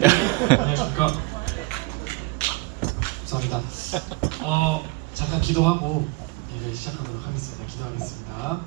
안녕하십니까. 감사합니다. 잠깐 기도하고 일을 시작하도록 하겠습니다. 기도하겠습니다.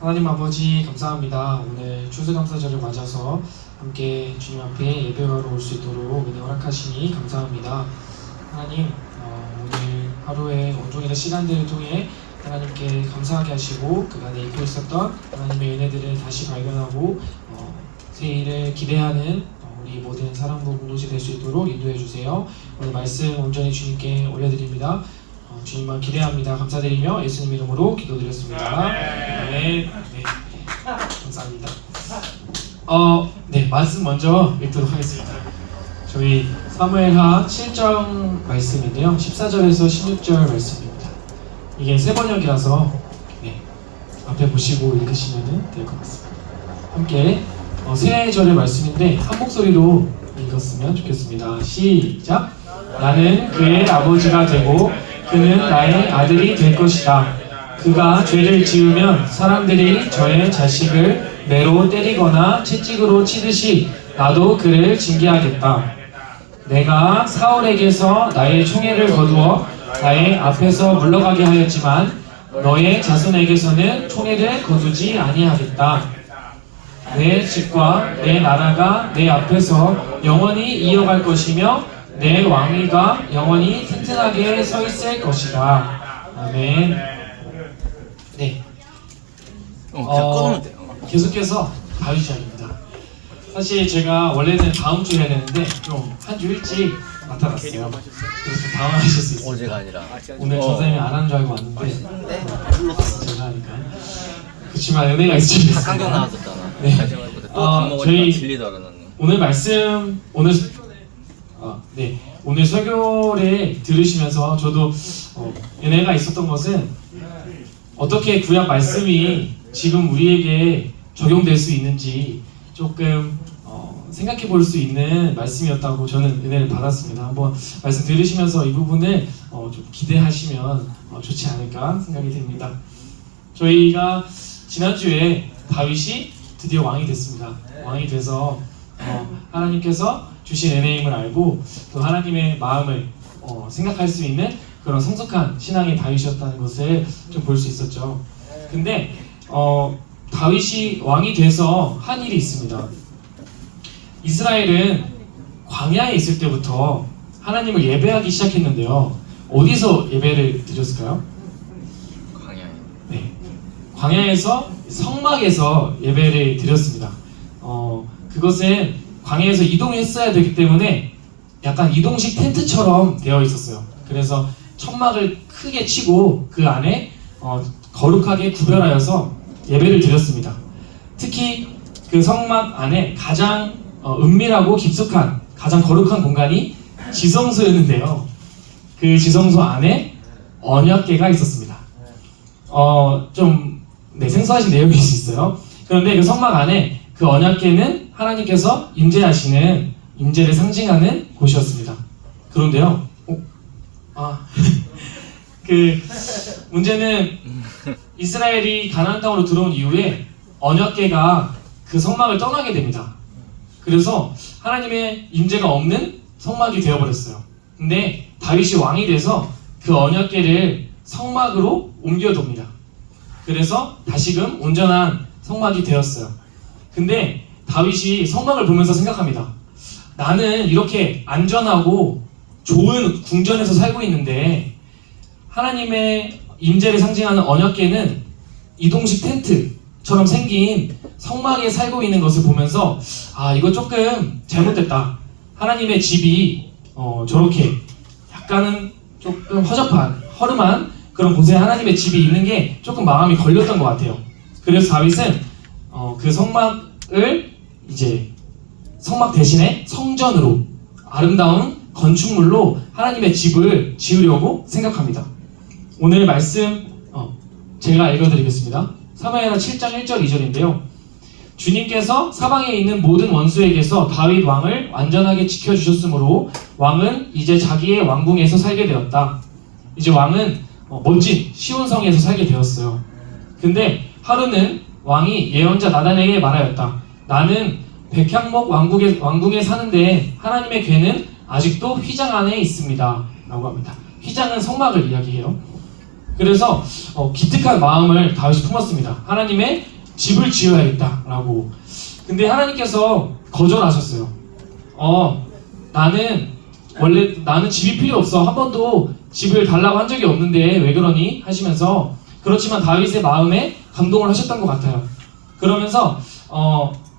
하나님 아버지 감사합니다. 오늘 추수감사절을 맞아서 함께 주님 앞에 예배하러 올 수 있도록 은혜 허락하시니 감사합니다. 하나님 오늘 하루의 온종일의 시간들을 통해 하나님께 감사하게 하시고 그간에 잊고 있었던 하나님의 은혜들을 다시 발견하고 새해를 기대하는 우리 모든 사랑부 공동체 될 수 있도록 인도해 주세요. 오늘 말씀 온전히 주님께 올려드립니다. 주님만 기대합니다. 감사드리며 예수님 이름으로 기도드렸습니다. 아멘. 네, 감사합니다. 네, 말씀 먼저 읽도록 하겠습니다. 저희 사무엘하 7장 말씀인데요. 14절에서 16절 말씀입니다. 이게 세 번역이라서 앞에 보시고 읽으시면 될 것 같습니다. 함께 세 절의 말씀인데 한 목소리로 읽었으면 좋겠습니다. 시작! 나는 그의 아버지가 되고 그는 나의 아들이 될 것이다. 그가 죄를 지으면 사람들이 저의 자식을 매로 때리거나 채찍으로 치듯이 나도 그를 징계하겠다. 내가 사울에게서 나의 총애를 거두어 나의 앞에서 물러가게 하였지만 너의 자손에게서는 총애를 거두지 아니하겠다. 내 집과 내 나라가 내 앞에서 영원히 이어갈 것이며 내 왕위가 영원히 튼튼하게 서 있을 것이다. 아멘. 네. 계속해서 다윗 이야기입니다. 사실 제가 원래는 다음 주에 해야 되는데 좀 한 주 일찍 나타났어요. 그래서 좀 당황하실 수 있어요. 어제가 아니라 오늘 선생님이 안 하는 줄 알고 왔는데 제가 하니까. 그렇지만 은혜가 있으면 깜짝 나왔었잖아. 네. 또 저희 질리더라 나는. 오늘 말씀 오늘 설교를 들으시면서 저도 은혜가 있었던 것은 어떻게 구약 말씀이 지금 우리에게 적용될 수 있는지 조금 생각해 볼 수 있는 말씀이었다고 저는 은혜를 받았습니다. 한번 말씀 들으시면서 이 부분을 좀 기대하시면 좋지 않을까 생각이 됩니다. 저희가 지난주에 다윗이 드디어 왕이 됐습니다. 왕이 돼서 하나님께서 주신 은혜임을 알고 또 하나님의 마음을 생각할 수 있는 그런 성숙한 신앙의 다윗이었다는 것을 좀 볼 수 있었죠. 근데 다윗이 왕이 돼서 한 일이 있습니다. 이스라엘은 광야에 있을 때부터 하나님을 예배하기 시작했는데요. 어디서 예배를 드렸을까요? 광야에. 네, 광야에서 성막에서 예배를 드렸습니다. 그것은 광야에서 이동했어야 되기 때문에 약간 이동식 텐트처럼 되어 있었어요. 그래서 천막을 크게 치고 그 안에 거룩하게 구별하여서 예배를 드렸습니다. 특히 그 성막 안에 가장 은밀하고 깊숙한 가장 거룩한 공간이 지성소였는데요. 그 지성소 안에 언약궤가 있었습니다. 좀 생소하신 내용일 수 있어요. 그런데 그 성막 안에 그 언약궤는 하나님께서 임재하시는 임재를 상징하는 곳이었습니다. 그런데요, 그 문제는 이스라엘이 가나안 땅으로 들어온 이후에 언약궤가 그 성막을 떠나게 됩니다. 그래서 하나님의 임재가 없는 성막이 되어버렸어요. 근데 다윗이 왕이 돼서 그 언약궤를 성막으로 옮겨둡니다. 그래서 다시금 온전한 성막이 되었어요. 근데 다윗이 성막을 보면서 생각합니다. 나는 이렇게 안전하고 좋은 궁전에서 살고 있는데 하나님의 임재를 상징하는 언약궤는 이동식 텐트처럼 생긴 성막에 살고 있는 것을 보면서 이거 조금 잘못됐다. 하나님의 집이 저렇게 약간은 조금 허름한 그런 곳에 하나님의 집이 있는 게 조금 마음이 걸렸던 것 같아요. 그래서 다윗은 그 성막을 이제 성막 대신에 성전으로 아름다운 건축물로 하나님의 집을 지으려고 생각합니다. 오늘 말씀 제가 읽어드리겠습니다. 사무엘하 7장 1절 2절인데요. 주님께서 사방에 있는 모든 원수에게서 다윗 왕을 완전하게 지켜주셨으므로 왕은 이제 자기의 왕궁에서 살게 되었다. 이제 왕은 멋진 시온성에서 살게 되었어요. 근데 하루는 왕이 예언자 나단에게 말하였다. 나는 백향목 왕궁에 사는데 하나님의 괴는 아직도 휘장 안에 있습니다. 라고 합니다. 휘장은 성막을 이야기해요. 그래서 기특한 마음을 다윗이 품었습니다. 하나님의 집을 지어야겠다 라고. 근데 하나님께서 거절하셨어요. 나는 집이 필요 없어. 한 번도 집을 달라고 한 적이 없는데 왜 그러니? 하시면서, 그렇지만 다윗의 마음에 감동을 하셨던 것 같아요. 그러면서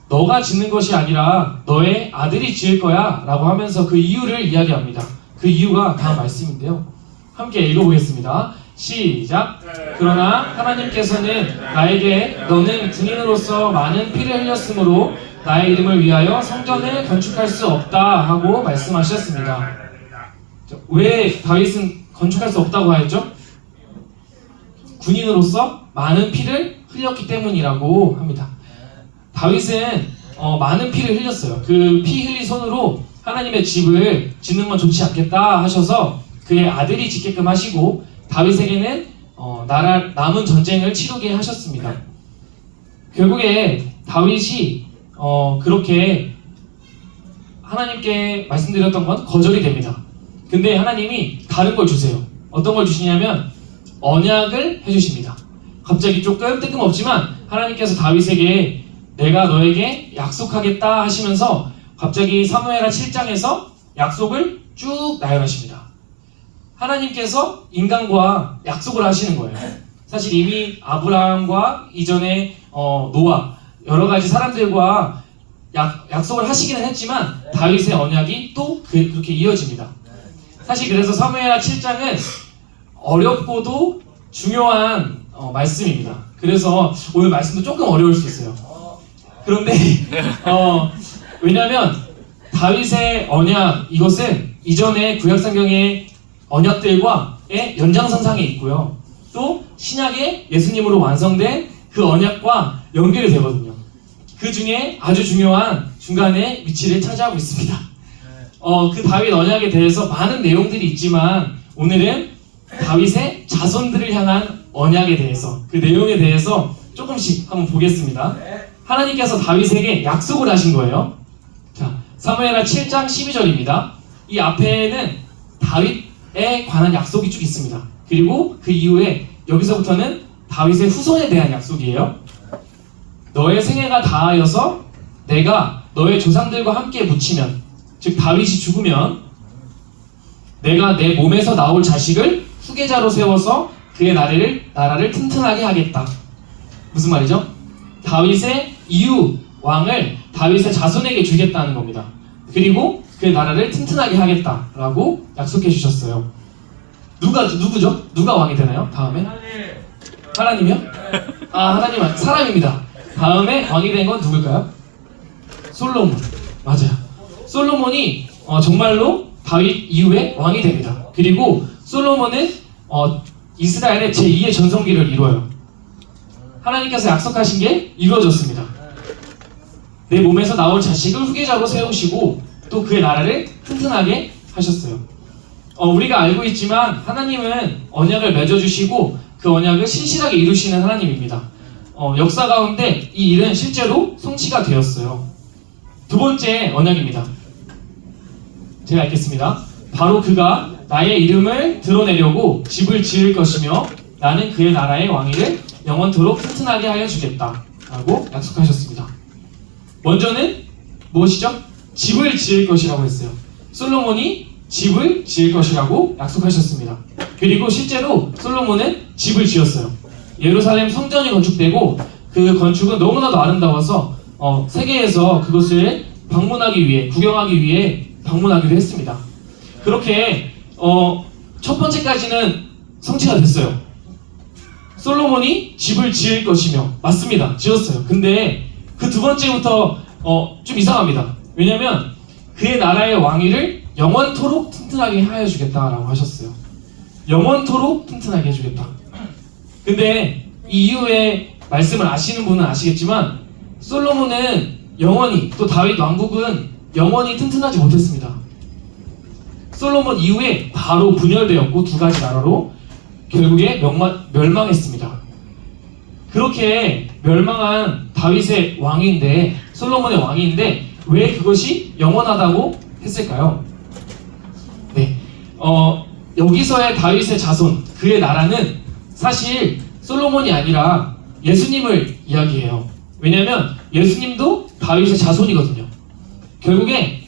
너가 짓는 것이 아니라 너의 아들이 지을 거야 라고 하면서 그 이유를 이야기합니다. 그 이유가 다음 말씀인데요. 함께 읽어보겠습니다. 시작. 그러나 하나님께서는 나에게 너는 군인으로서 많은 피를 흘렸으므로 나의 이름을 위하여 성전을 건축할 수 없다 하고 말씀하셨습니다. 왜 다윗은 건축할 수 없다고 하였죠? 군인으로서 많은 피를 흘렸기 때문이라고 합니다. 다윗은 많은 피를 흘렸어요. 그 피 흘린 손으로 하나님의 집을 짓는 건 좋지 않겠다 하셔서 그의 아들이 짓게끔 하시고 다윗에게는 남은 전쟁을 치르게 하셨습니다. 결국에 다윗이 그렇게 하나님께 말씀드렸던 건 거절이 됩니다. 근데 하나님이 다른 걸 주세요. 어떤 걸 주시냐면 언약을 해주십니다. 갑자기 조금 뜬금없지만 하나님께서 다윗에게 내가 너에게 약속하겠다 하시면서 갑자기 사무엘하 7장에서 약속을 쭉 나열하십니다. 하나님께서 인간과 약속을 하시는 거예요. 사실 이미 아브라함과 이전에 노아 여러 가지 사람들과 약속을 하시기는 했지만 다윗의 언약이 또 그렇게 이어집니다. 사실 그래서 사무엘하 7장은 어렵고도 중요한 말씀입니다. 그래서 오늘 말씀도 조금 어려울 수 있어요. 그런데 왜냐하면 다윗의 언약 이것은 이전의 구약성경의 언약들과의 연장선상에 있고요. 또 신약의 예수님으로 완성된 그 언약과 연결이 되거든요. 그 중에 아주 중요한 중간에 위치를 차지하고 있습니다. 그 다윗 언약에 대해서 많은 내용들이 있지만 오늘은 다윗의 자손들을 향한 언약에 대해서 그 내용에 대해서 조금씩 한번 보겠습니다. 하나님께서 다윗에게 약속을 하신 거예요. 자, 사무엘하 7장 12절입니다. 이 앞에는 다윗에 관한 약속이 쭉 있습니다. 그리고 그 이후에 여기서부터는 다윗의 후손에 대한 약속이에요. 너의 생애가 다하여서 내가 너의 조상들과 함께 묻히면, 즉 다윗이 죽으면 내가 내 몸에서 나올 자식을 후계자로 세워서 그의 나라를 튼튼하게 하겠다. 무슨 말이죠? 다윗의 이후 왕을 다윗의 자손에게 주겠다는 겁니다. 그리고 그의 나라를 튼튼하게 하겠다라고 약속해 주셨어요. 누구죠? 누가 왕이 되나요? 다음에? 하나님이요? 하나님 사람입니다. 다음에 왕이 된 건 누굴까요? 솔로몬. 맞아요. 솔로몬이 정말로 다윗 이후에 왕이 됩니다. 그리고 솔로몬은 이스라엘의 제2의 전성기를 이루어요. 하나님께서 약속하신 게 이루어졌습니다. 내 몸에서 나올 자식을 후계자로 세우시고 또 그의 나라를 튼튼하게 하셨어요. 우리가 알고 있지만 하나님은 언약을 맺어주시고 그 언약을 신실하게 이루시는 하나님입니다. 역사 가운데 이 일은 실제로 성취가 되었어요. 두 번째 언약입니다. 제가 읽겠습니다. 바로 그가 나의 이름을 드러내려고 집을 지을 것이며 나는 그의 나라의 왕위를 영원토록 튼튼하게 하여 주겠다 라고 약속하셨습니다. 먼저는 무엇이죠? 집을 지을 것이라고 했어요. 솔로몬이 집을 지을 것이라고 약속하셨습니다. 그리고 실제로 솔로몬은 집을 지었어요. 예루살렘 성전이 건축되고 그 건축은 너무나도 아름다워서 세계에서 그것을 방문하기 위해, 구경하기 위해 방문하기도 했습니다. 그렇게 첫 번째까지는 성취가 됐어요. 솔로몬이 집을 지을 것이며, 맞습니다. 지었어요. 근데 그 두 번째부터 좀 이상합니다. 왜냐면 그의 나라의 왕위를 영원토록 튼튼하게 하여 주겠다라고 하셨어요. 영원토록 튼튼하게 해주겠다. 근데 이 이후에 말씀을 아시는 분은 아시겠지만 솔로몬은 영원히, 또 다윗 왕국은 영원히 튼튼하지 못했습니다. 솔로몬 이후에 바로 분열되었고 두 가지 나라로 결국에 멸망했습니다. 그렇게 멸망한 다윗의 왕인데 솔로몬의 왕위인데 왜 그것이 영원하다고 했을까요? 네, 여기서의 다윗의 자손, 그의 나라는 사실 솔로몬이 아니라 예수님을 이야기해요. 왜냐하면 예수님도 다윗의 자손이거든요. 결국에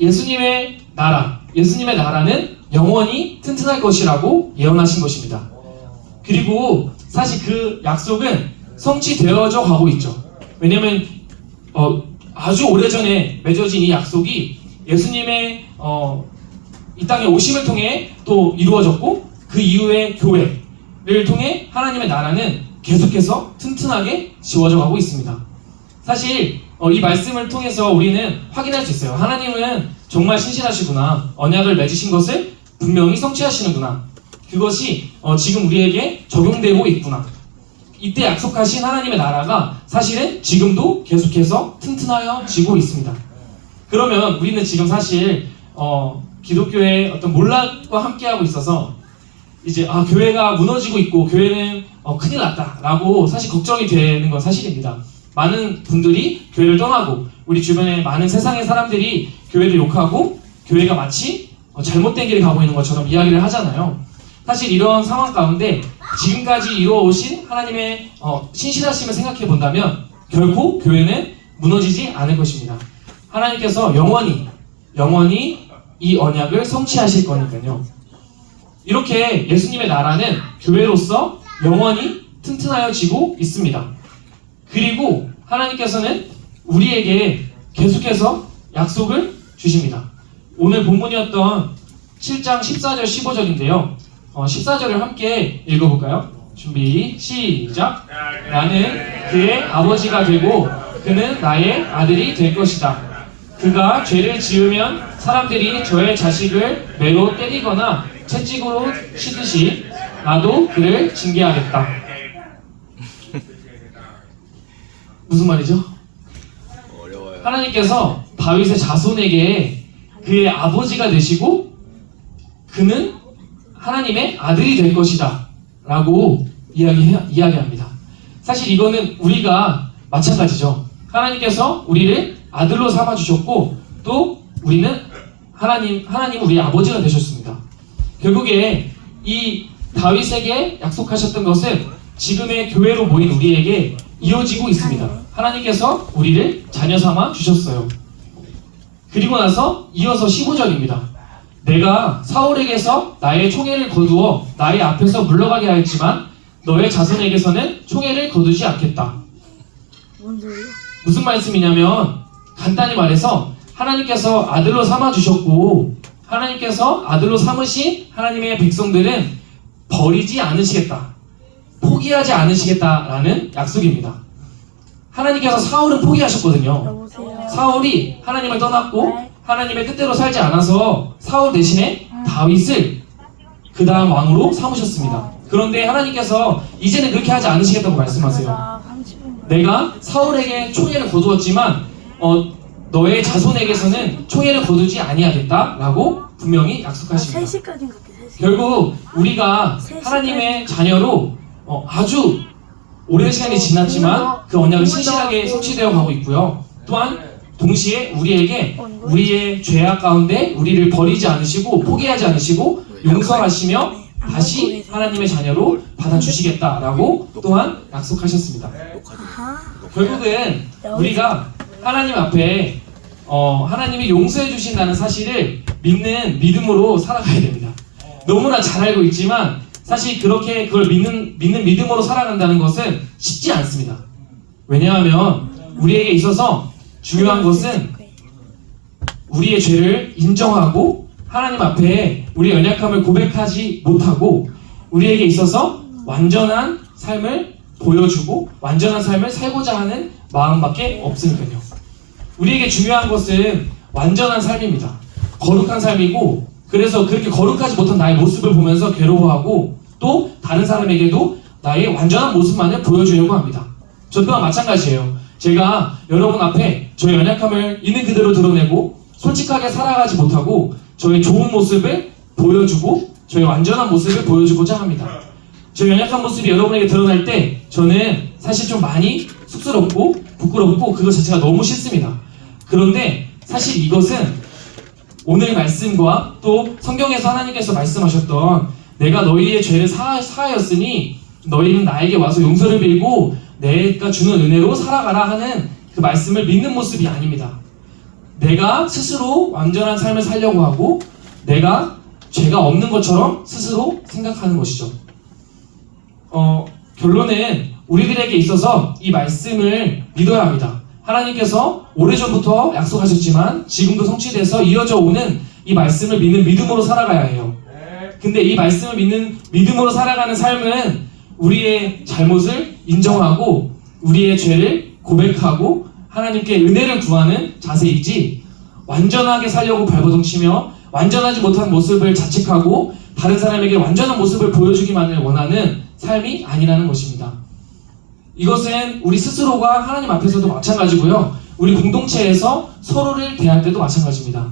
예수님의 나라는 영원히 튼튼할 것이라고 예언하신 것입니다. 그리고 사실 그 약속은 성취되어져 가고 있죠. 왜냐하면 아주 오래전에 맺어진 이 약속이 예수님의 이 땅에 오심을 통해 또 이루어졌고, 그 이후에 교회를 통해 하나님의 나라는 계속해서 튼튼하게 지워져 가고 있습니다. 사실 이 말씀을 통해서 우리는 확인할 수 있어요. 하나님은 정말 신실하시구나. 언약을 맺으신 것을 분명히 성취하시는구나. 그것이 지금 우리에게 적용되고 있구나. 이때 약속하신 하나님의 나라가 사실은 지금도 계속해서 튼튼하여지고 있습니다. 그러면 우리는 지금 사실 기독교의 어떤 몰락과 함께하고 있어서 이제 교회가 무너지고 있고 교회는 큰일 났다라고 사실 걱정이 되는 건 사실입니다. 많은 분들이 교회를 떠나고 우리 주변에 많은 세상의 사람들이 교회를 욕하고 교회가 마치 잘못된 길을 가고 있는 것처럼 이야기를 하잖아요. 사실 이런 상황 가운데 지금까지 이루어오신 하나님의 신실하심을 생각해 본다면 결코 교회는 무너지지 않을 것입니다. 하나님께서 영원히 이 언약을 성취하실 거니까요. 이렇게 예수님의 나라는 교회로서 영원히 튼튼하여지고 있습니다. 그리고 하나님께서는 우리에게 계속해서 약속을 주십니다. 오늘 본문이었던 7장 14절 15절인데요. 14절을 함께 읽어볼까요? 준비 시작. 나는 그의 아버지가 되고 그는 나의 아들이 될 것이다. 그가 죄를 지으면 사람들이 저의 자식을 매로 때리거나 채찍으로 치듯이 나도 그를 징계하겠다. 무슨 말이죠? 어려워요. 하나님께서 다윗의 자손에게 그의 아버지가 되시고 그는 하나님의 아들이 될 것이다 라고 이야기합니다. 사실 이거는 우리가 마찬가지죠. 하나님께서 우리를 아들로 삼아주셨고 또 우리는 하나님 우리의 아버지가 되셨습니다. 결국에 이 다윗에게 약속하셨던 것은 지금의 교회로 모인 우리에게 이어지고 있습니다. 하나님께서 우리를 자녀 삼아 주셨어요. 그리고 나서 이어서 15절입니다. 내가 사울에게서 나의 총애를 거두어 나의 앞에서 물러가게 하였지만 너의 자손에게서는 총애를 거두지 않겠다. 뭔 소리야? 무슨 말씀이냐면 간단히 말해서 하나님께서 아들로 삼아주셨고 하나님께서 아들로 삼으신 하나님의 백성들은 버리지 않으시겠다. 포기하지 않으시겠다라는 약속입니다. 하나님께서 사울은 포기하셨거든요. 여보세요. 사울이 하나님을 떠났고 하나님의 뜻대로 살지 않아서 사울 대신에 다윗을 그 다음 왕으로 삼으셨습니다. 그런데 하나님께서 이제는 그렇게 하지 않으시겠다고 말씀하세요. 나 30분. 내가 사울에게 총애를 거두었지만 너의 자손에게서는 총애를 거두지 아니하겠다라고 분명히 약속하십니다. 3시까지인 것 같아. 3시. 결국 우리가 하나님의 자녀로 아주 오랜 시간이 지났지만 그 언약을 신실하게 성취되어 가고 있고요. 또한 동시에 우리에게 우리의 죄악 가운데 우리를 버리지 않으시고 포기하지 않으시고 용서하시며 다시 하나님의 자녀로 받아주시겠다라고 또한 약속하셨습니다. 아하. 결국은 우리가 하나님 앞에 하나님이 용서해 주신다는 사실을 믿는 믿음으로 살아가야 됩니다. 너무나 잘 알고 있지만 사실 그렇게 그걸 믿는 믿음으로 살아간다는 것은 쉽지 않습니다. 왜냐하면 우리에게 있어서 중요한 것은 우리의 죄를 인정하고 하나님 앞에 우리의 연약함을 고백하지 못하고 우리에게 있어서 완전한 삶을 보여주고 완전한 삶을 살고자 하는 마음밖에 없으니까요. 우리에게 중요한 것은 완전한 삶입니다. 거룩한 삶이고 그래서 그렇게 거룩하지 못한 나의 모습을 보면서 괴로워하고 또 다른 사람에게도 나의 완전한 모습만을 보여주려고 합니다. 저 또한 마찬가지예요. 제가 여러분 앞에 저의 연약함을 있는 그대로 드러내고 솔직하게 살아가지 못하고 저의 좋은 모습을 보여주고 저의 완전한 모습을 보여주고자 합니다. 저의 연약한 모습이 여러분에게 드러날 때 저는 사실 좀 많이 쑥스럽고 부끄럽고 그것 자체가 너무 싫습니다. 그런데 사실 이것은 오늘 말씀과 또 성경에서 하나님께서 말씀하셨던 내가 너희의 죄를 사하였으니 너희는 나에게 와서 용서를 빌고 내가 주는 은혜로 살아가라 하는 그 말씀을 믿는 모습이 아닙니다. 내가 스스로 완전한 삶을 살려고 하고 내가 죄가 없는 것처럼 스스로 생각하는 것이죠. 결론은 우리들에게 있어서 이 말씀을 믿어야 합니다. 하나님께서 오래전부터 약속하셨지만 지금도 성취돼서 이어져 오는 이 말씀을 믿는 믿음으로 살아가야 해요. 근데 이 말씀을 믿는 믿음으로 살아가는 삶은 우리의 잘못을 인정하고 우리의 죄를 고백하고 하나님께 은혜를 구하는 자세이지 완전하게 살려고 발버둥치며 완전하지 못한 모습을 자책하고 다른 사람에게 완전한 모습을 보여주기만을 원하는 삶이 아니라는 것입니다. 이것은 우리 스스로가 하나님 앞에서도 마찬가지고요. 우리 공동체에서 서로를 대할 때도 마찬가지입니다.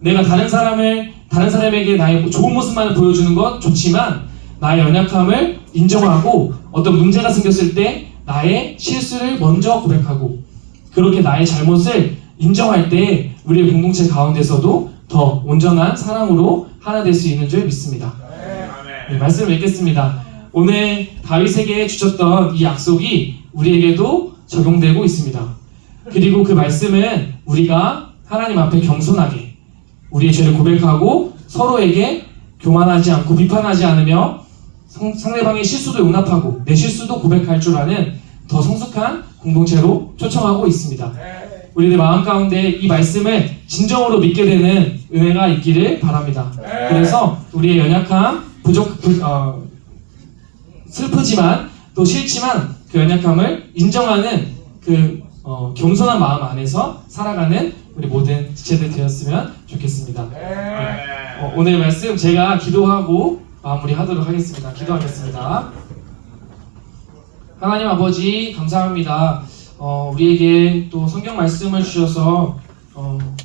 내가 다른 사람에게 나의 좋은 모습만을 보여주는 것 좋지만 나의 연약함을 인정하고 어떤 문제가 생겼을 때 나의 실수를 먼저 고백하고 그렇게 나의 잘못을 인정할 때 우리의 공동체 가운데서도 더 온전한 사랑으로 하나 될 수 있는 줄 믿습니다. 네, 말씀을 맺겠습니다. 오늘 다윗에게 주셨던 이 약속이 우리에게도 적용되고 있습니다. 그리고 그 말씀은 우리가 하나님 앞에 겸손하게 우리의 죄를 고백하고 서로에게 교만하지 않고 비판하지 않으며 상대방의 실수도 용납하고 내 실수도 고백할 줄 아는 더 성숙한 공동체로 초청하고 있습니다. 우리들 마음 가운데 이 말씀을 진정으로 믿게 되는 은혜가 있기를 바랍니다. 그래서 우리의 연약함, 슬프지만 또 싫지만 그 연약함을 인정하는 그 겸손한 마음 안에서 살아가는 우리 모든 지체들 되었으면 좋겠습니다. 오늘 말씀 제가 기도하고 마무리하도록 하겠습니다. 기도하겠습니다. 하나님 아버지 감사합니다. 우리에게 또 성경 말씀을 주셔서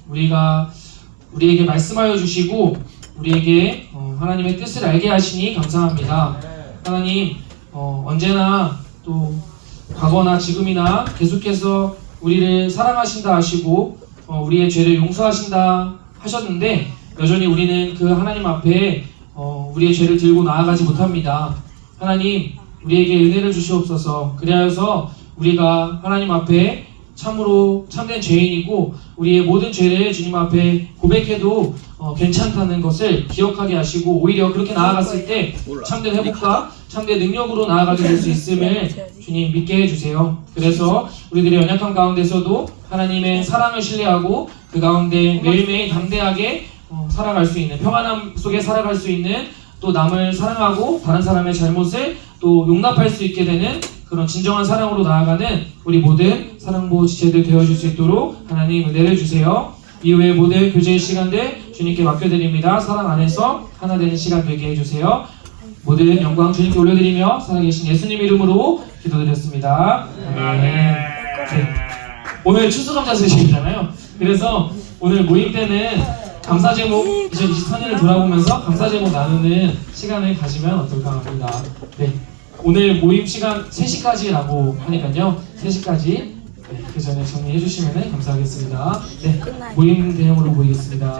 우리에게 말씀하여 주시고 우리에게 하나님의 뜻을 알게 하시니 감사합니다. 하나님 언제나 또 과거나 지금이나 계속해서 우리를 사랑하신다 하시고 우리의 죄를 용서하신다 하셨는데 여전히 우리는 그 하나님 앞에 우리의 죄를 들고 나아가지 못합니다. 하나님 우리에게 은혜를 주시옵소서. 그리하여서 우리가 하나님 앞에 참으로 참된 죄인이고 우리의 모든 죄를 주님 앞에 고백해도 괜찮다는 것을 기억하게 하시고 오히려 그렇게 나아갔을 때 참된 회복과 참된 능력으로 나아가게 될 수 있음을 주님 믿게 해주세요. 그래서 우리들의 연약한 가운데서도 하나님의 사랑을 신뢰하고 그 가운데 매일매일 담대하게 살아갈 수 있는 평안함 속에 살아갈 수 있는 또 남을 사랑하고 다른 사람의 잘못을 또 용납할 수 있게 되는 그런 진정한 사랑으로 나아가는 우리 모든 사랑보 지체들 되어줄 수 있도록 하나님 은혜를 주세요. 이후에 모든 교제의 시간들 주님께 맡겨드립니다. 사랑 안에서 하나 되는 시간 되게 해주세요. 모든 영광 주님께 올려드리며 살아계신 예수님 이름으로 기도드렸습니다. 아멘. 네. 오늘 추수감사 스님이잖아요. 그래서 오늘 모임 때는 감사 제목 2023년을 돌아보면서 감사 제목 나누는 시간을 가지면 어떨까 합니다. 네. 오늘 모임 시간 3시까지라고 하니까요. 3시까지 네, 그 전에 정리해 주시면 감사하겠습니다. 네, 모임 대형으로 모이겠습니다.